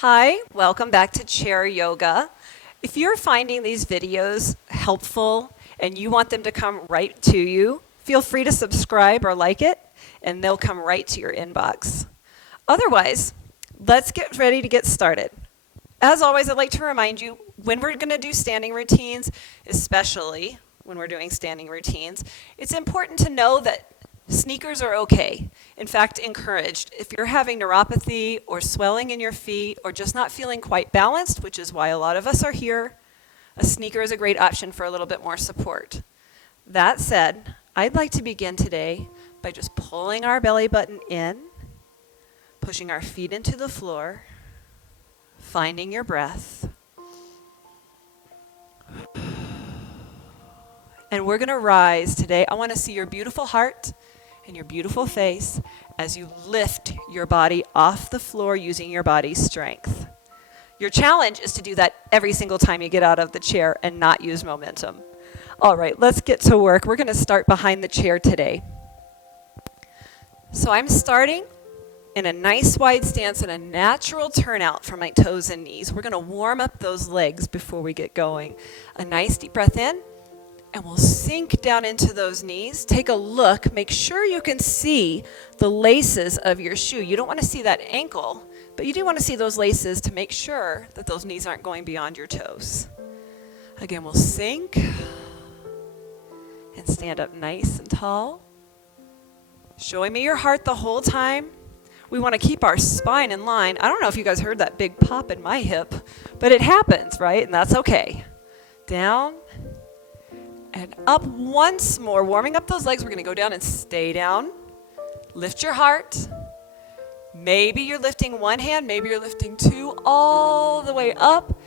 Hi, welcome back to Chair Yoga. If you're finding these videos helpful and you want them to come right to you, feel free to subscribe or like it, and they'll come right to your inbox. Otherwise, let's get ready to get started. As always, I'd like to remind you, when we're going to do standing routines, especially when we're doing standing routines, it's important to know that sneakers are okay. In fact, encouraged. If you're having neuropathy or swelling in your feet or just not feeling quite balanced, which is why a lot of us are here, a sneaker is a great option for a little bit more support. That said, I'd like to begin today by just pulling our belly button in, pushing our feet into the floor, finding your breath. And we're going to rise today. I want to see your beautiful heart and your beautiful face as you lift your body off the floor using your body's strength. Your challenge is to do that every single time you get out of the chair and not use momentum. All right, let's get to work. We're going to start behind the chair today. So I'm starting in a nice wide stance and a natural turnout from my toes and knees. We're going to warm up those legs before we get going. A nice deep breath in. And we'll sink down into those knees. Take a look. Make sure you can see the laces of your shoe. You don't want to see that ankle, but you do want to see those laces to make sure that those knees aren't going beyond your toes. Again, we'll sink and stand up nice and tall. Showing me your heart the whole time. We want to keep our spine in line. I don't know if you guys heard that big pop in my hip, but it happens, right? And that's okay. Down. And up once more, warming up those legs. We're going to go down and stay down. Lift your heart. Maybe you're lifting one hand, maybe you're lifting two, all the way up.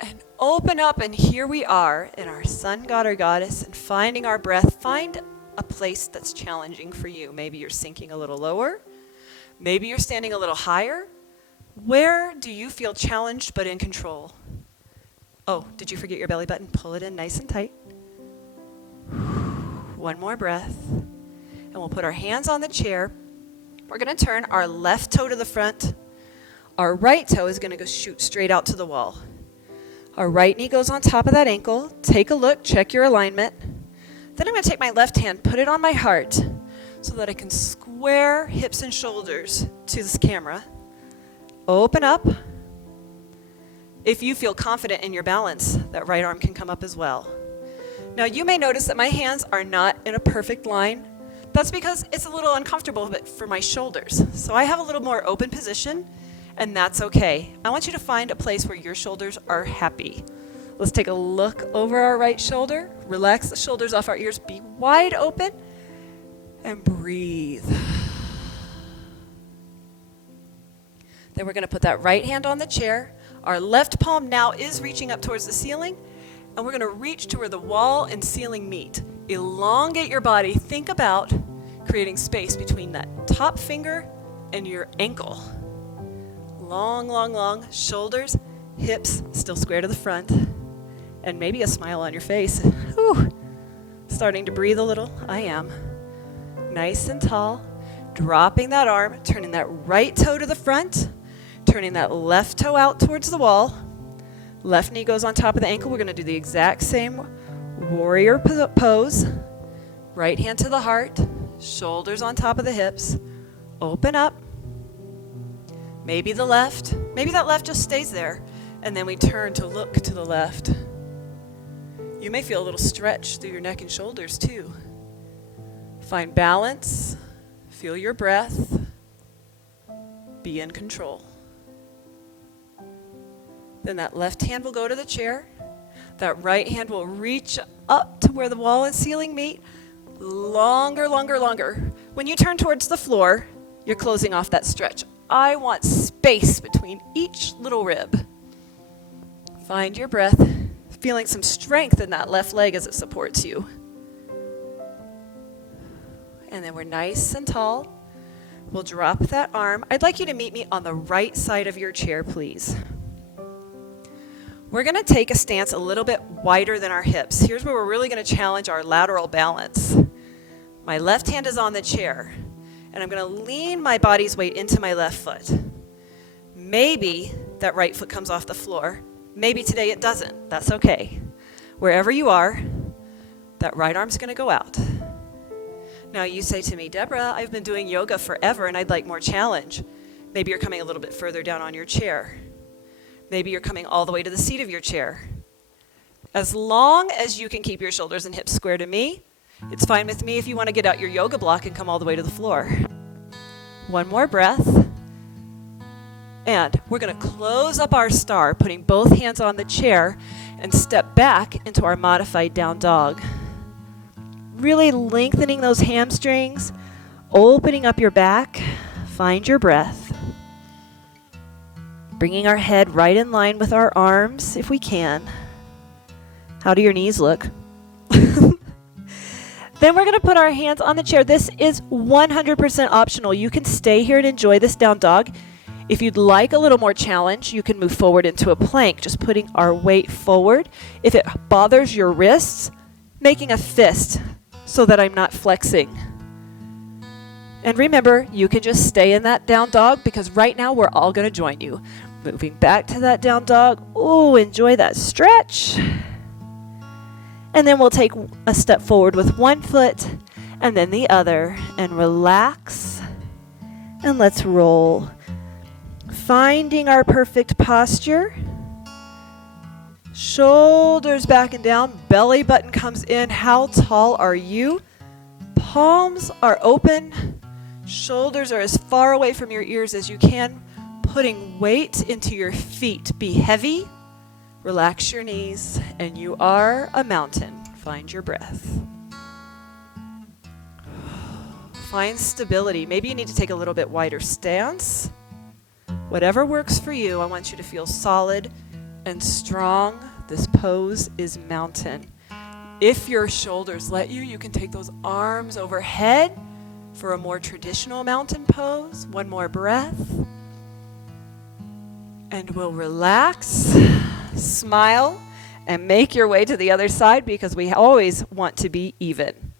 And open up, and here we are in our sun god or goddess and finding our breath. Find a place that's challenging for you. Maybe you're sinking a little lower. Maybe you're standing a little higher. Where do you feel challenged but in control? Oh, did you forget your belly button? Pull it in nice and tight. One more breath, and we'll put our hands on the chair. We're going to turn our left toe to the front. Our right toe is going to go shoot straight out to the wall. Our right knee goes on top of that ankle. Take a look, check your alignment. Then I'm going to take my left hand, put it on my heart so that I can square hips and shoulders to this camera. Open up. If you feel confident in your balance, that right arm can come up as well. Now, you may notice that my hands are not in a perfect line. That's because it's a little uncomfortable for my shoulders. So I have a little more open position, and that's okay. I want you to find a place where your shoulders are happy. Let's take a look over our right shoulder. Relax the shoulders off our ears. Be wide open, and breathe. Then we're going to put that right hand on the chair. Our left palm now is reaching up towards the ceiling. And we're going to reach to where the wall and ceiling meet. Elongate your body. Think about creating space between that top finger and your ankle. Long, long, long. Shoulders, hips still square to the front. And maybe a smile on your face. Whew. Starting to breathe a little. I am. Nice and tall. Dropping that arm. Turning that right toe to the front. Turning that left toe out towards the wall. Left knee goes on top of the ankle. We're going to do the exact same warrior pose. Right hand to the heart. Shoulders on top of the hips. Open up. Maybe the left. Maybe that left just stays there. And then we turn to look to the left. You may feel a little stretch through your neck and shoulders too. Find balance. Feel your breath. Be in control. Then that left hand will go to the chair. That right hand will reach up to where the wall and ceiling meet. Longer, longer, longer. When you turn towards the floor, you're closing off that stretch. I want space between each little rib. Find your breath, feeling some strength in that left leg as it supports you. And then we're nice and tall. We'll drop that arm. I'd like you to meet me on the right side of your chair, please. We're going to take a stance a little bit wider than our hips. Here's where we're really going to challenge our lateral balance. My left hand is on the chair, and I'm going to lean my body's weight into my left foot. Maybe that right foot comes off the floor. Maybe today it doesn't. That's okay. Wherever you are, that right arm's going to go out. Now you say to me, Deborah, I've been doing yoga forever and I'd like more challenge. Maybe you're coming a little bit further down on your chair. Maybe you're coming all the way to the seat of your chair. As long as you can keep your shoulders and hips square to me, it's fine with me if you want to get out your yoga block and come all the way to the floor. One more breath. And we're going to close up our star, putting both hands on the chair and step back into our modified down dog. Really lengthening those hamstrings, opening up your back. Find your breath. Bringing our head right in line with our arms if we can. How do your knees look? Then we're going to put our hands on the chair. This is 100% optional. You can stay here and enjoy this down dog. If you'd like a little more challenge, you can move forward into a plank, just putting our weight forward. If it bothers your wrists, making a fist so that I'm not flexing. And remember, you can just stay in that down dog because right now we're all going to join you. Moving back to that down dog. Ooh, enjoy that stretch. And then we'll take a step forward with one foot and then the other and relax. And let's roll. Finding our perfect posture. Shoulders back and down. Belly button comes in. How tall are you? Palms are open. Shoulders are as far away from your ears as you can. Putting weight into your feet. Be heavy. Relax your knees, and you are a mountain. Find your breath. Find stability. Maybe you need to take a little bit wider stance. Whatever works for you, I want you to feel solid and strong. This pose is mountain. If your shoulders let you, you can take those arms overhead for a more traditional mountain pose. One more breath. And we'll relax. Smile and make your way to the other side because we always want to be even.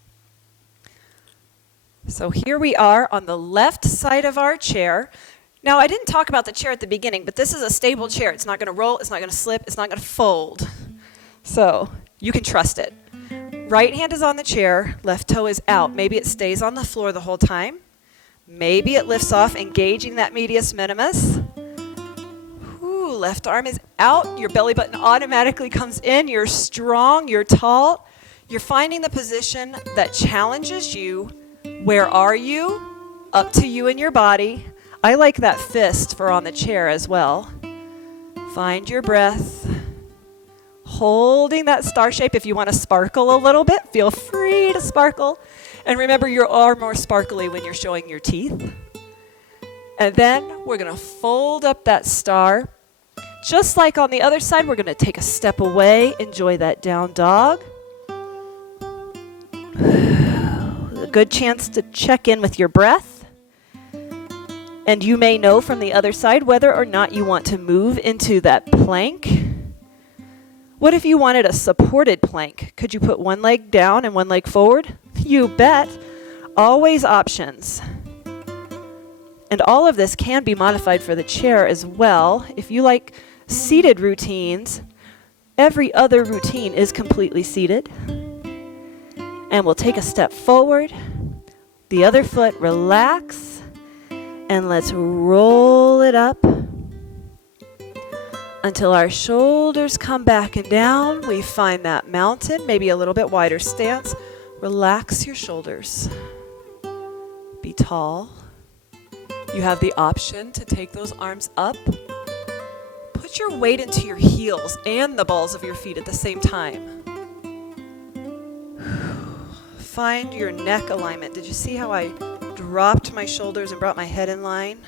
So here we are on the left side of our chair. Now, I didn't talk about the chair at the beginning, but this is a stable chair. It's not going to roll, it's not going to slip, it's not going to fold. So you can trust it. Right hand is on the chair, left toe is out. Maybe it stays on the floor the whole time. Maybe it lifts off, engaging that medius minimus. Left arm is out. Your belly button automatically comes in. You're strong. You're tall. You're finding the position that challenges you. Where are you? Up to you and your body. I like that fist for on the chair as well. Find your breath. Holding that star shape. If you want to sparkle a little bit, feel free to sparkle. And remember, you are more sparkly when you're showing your teeth. And then we're going to fold up that star. Just like on the other side, we're going to take a step away, enjoy that down dog. A good chance to check in with your breath. And you may know from the other side whether or not you want to move into that plank. What if you wanted a supported plank? Could you put one leg down and one leg forward? You bet. Always options. And all of this can be modified for the chair as well. If you like seated routines, every other routine is completely seated. And we'll take a step forward, the other foot, relax, and let's roll it up until our shoulders come back and down. We find that mountain, maybe a little bit wider stance. Relax your shoulders. Be tall. You have the option to take those arms up. Put your weight into your heels and the balls of your feet at the same time. Find your neck alignment. Did you see how I dropped my shoulders and brought my head in line?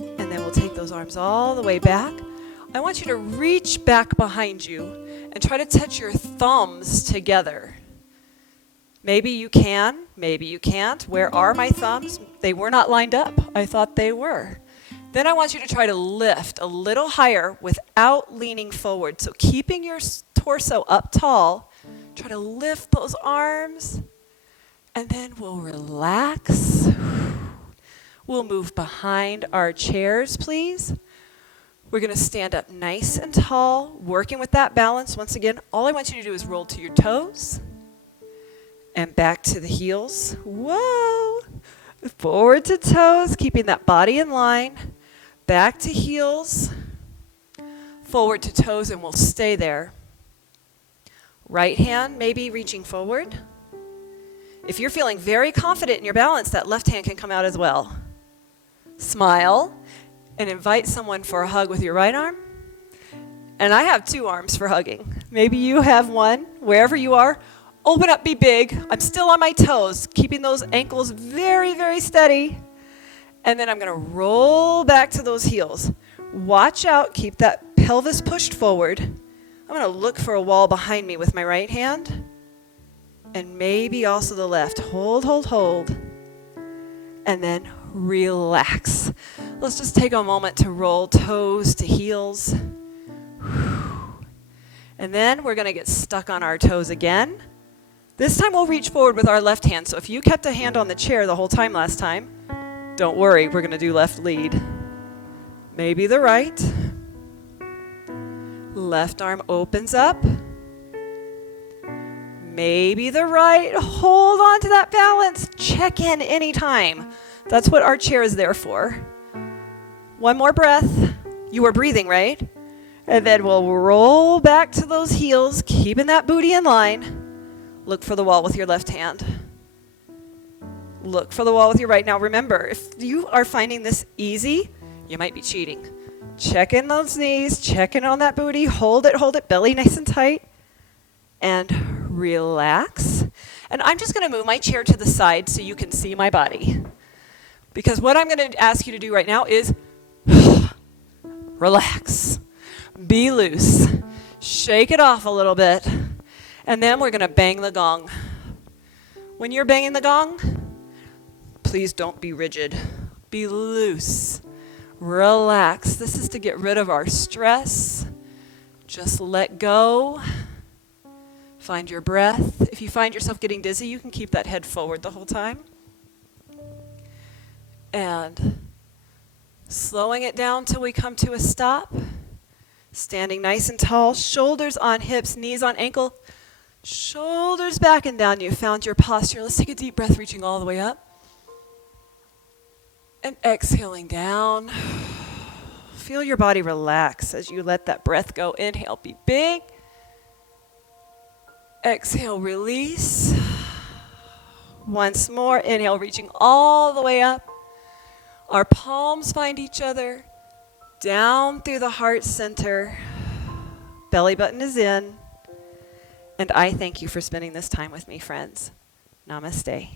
And then we'll take those arms all the way back. I want you to reach back behind you and try to touch your thumbs together. Maybe you can, maybe you can't. Where are my thumbs? They were not lined up. I thought they were. Then I want you to try to lift a little higher without leaning forward. So keeping your torso up tall, try to lift those arms, and then we'll relax. We'll move behind our chairs, please. We're going to stand up nice and tall, working with that balance. Once again, all I want you to do is roll to your toes and back to the heels. Whoa! Forward to toes, keeping that body in line. Back to heels. Forward to toes, and we'll stay there. Right hand maybe reaching forward. If you're feeling very confident in your balance, that left hand can come out as well. Smile and invite someone for a hug with your right arm. And I have 2 arms for hugging. Maybe you have one, wherever you are. Open up, be big. I'm still on my toes, keeping those ankles very, very steady. And then I'm going to roll back to those heels. Watch out, keep that pelvis pushed forward. I'm going to look for a wall behind me with my right hand. And maybe also the left. Hold, hold, hold. And then relax. Let's just take a moment to roll toes to heels. And then we're going to get stuck on our toes again. This time we'll reach forward with our left hand. So if you kept a hand on the chair the whole time last time, don't worry, we're going to do left lead. Maybe the right. Left arm opens up. Maybe the right. Hold on to that balance. Check in anytime. That's what our chair is there for. One more breath. You are breathing, right? And then we'll roll back to those heels, keeping that booty in line. Look for the wall with your left hand. Look for the wall with your right. Now remember, if you are finding this easy, you might be cheating. Check in those knees, check in on that booty, hold it, belly nice and tight, and relax. And I'm just going to move my chair to the side so you can see my body. Because what I'm going to ask you to do right now is relax, be loose, shake it off a little bit, and then we're going to bang the gong. When you're banging the gong, please don't be rigid. Be loose. Relax. This is to get rid of our stress. Just let go. Find your breath. If you find yourself getting dizzy, you can keep that head forward the whole time. And slowing it down till we come to a stop. Standing nice and tall, shoulders on hips, knees on ankle, shoulders back and down. You found your posture. Let's take a deep breath, reaching all the way up. And exhaling down. Feel your body relax as you let that breath go. Inhale, be big. Exhale, release. Once more, inhale, reaching all the way up. Our palms find each other. Down through the heart center. Belly button is in. And I thank you for spending this time with me, friends. Namaste.